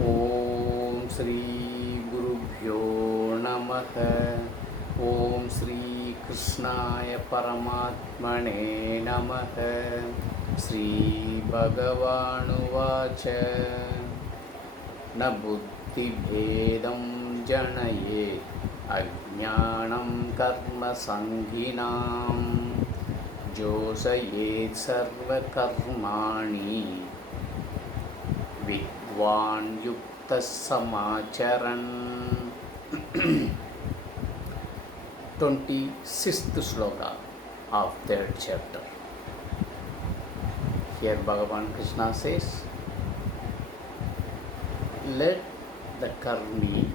ओम श्री गुरुभ्यो नमः। ओम श्री कृष्णाय परमात्मने नमः। श्री भगवानुवाच न बुद्धिभेदं जनयेत् अज्ञानं कर्मसङ्गिनां जोषयेत् सर्वकर्माणि विद्वान् युक्तः समाचरन्। 26th sloka of 3rd chapter. Here Bhagavan Krishna says, let the karmi,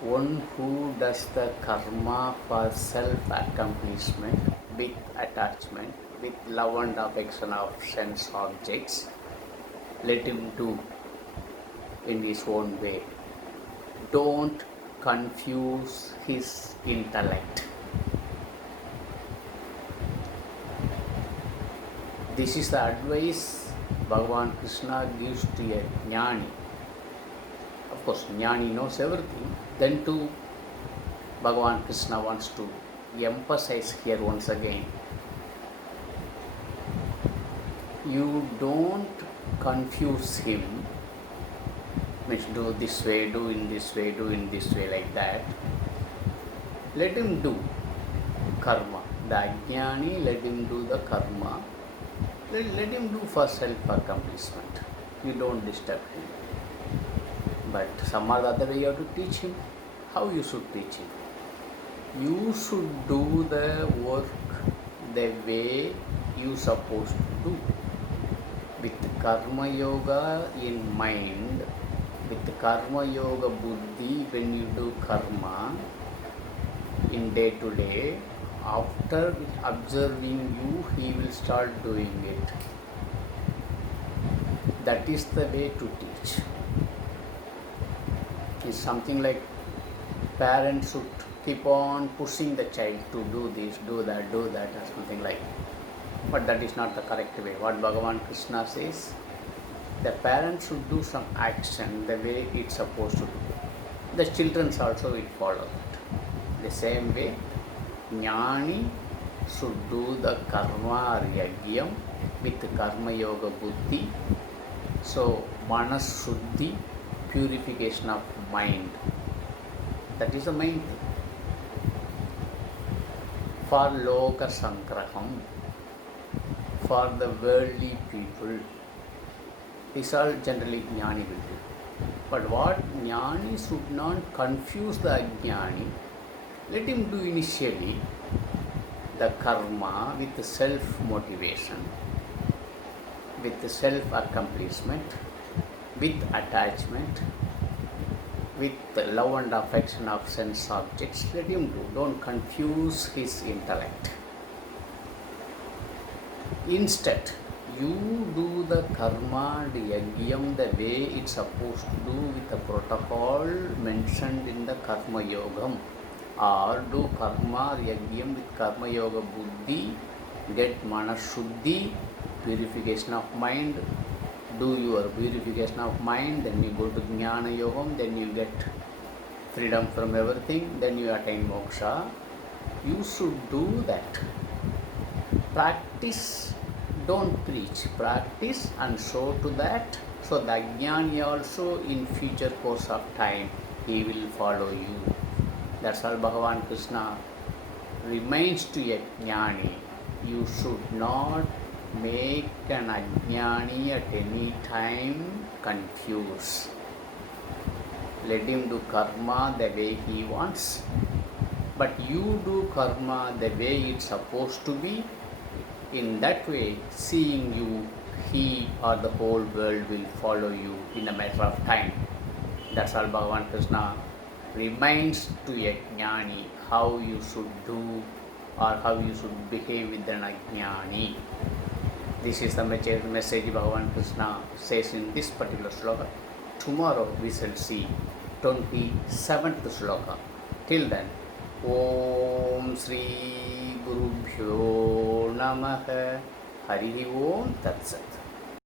one who does the karma for self-accomplishment with attachment, with love and affection of sense objects, let him do in his own way. Don't confuse his intellect. This is the advice Bhagavan Krishna gives to a jnani. Of course, jnani knows everything. Then too, Bhagavan Krishna wants to emphasize here once again. You don't confuse him, means do this way, do in this way, do in this way, like that. Let him do karma. The ajnani, let him do the karma. Let him do for self-accomplishment. You don't disturb him. But some other way you have to teach him. How you should teach him? You should do the work the way you supposed to do. With karma yoga in mind, with karma yoga buddhi, when you do karma in day to day, after observing you, he will start doing it. That is the way to teach. It's something like parents should keep on pushing the child to do this, do that, or something like that. But that is not the correct way. What Bhagavan Krishna says, the parents should do some action the way it's supposed to do. The children also will follow that. The same way, jnani should do the karma or yagyam with karma yoga buddhi. So, manas shuddhi, purification of mind. That is the main thing. For loka sangraham, for the worldly people, this all generally jnani will do. But what jnani should not confuse the ajnani, let him do initially the karma with self-motivation, with self-accomplishment, with attachment, with love and affection of sense objects. Let him do. Don't confuse his intellect. Instead, you do the karma, the yagyam, the way it's supposed to do with the protocol mentioned in the karma yogam, or do karma yagyam with karma yoga buddhi, get manas shuddhi, purification of mind, do your purification of mind, then you go to jnana yogam, then you get freedom from everything, then you attain moksha. You should do that. Practice, don't preach. Practice and show to that. So the jnani also in future course of time, he will follow you. That's all Bhagavan Krishna remains to a jnani. You should not make an ajnani at any time confused. Let him do karma the way he wants. But you do karma the way it's supposed to be. In that way, seeing you, he or the whole world will follow you in a matter of time. That's all Bhagavan Krishna reminds to a jnani how you should do or how you should behave with an ajnani. This is the message Bhagavan Krishna says in this particular sloka. Tomorrow we shall see 27th sloka. Till then, Om Shri Gurubhyo Namaha. Hari Om Tat Sat.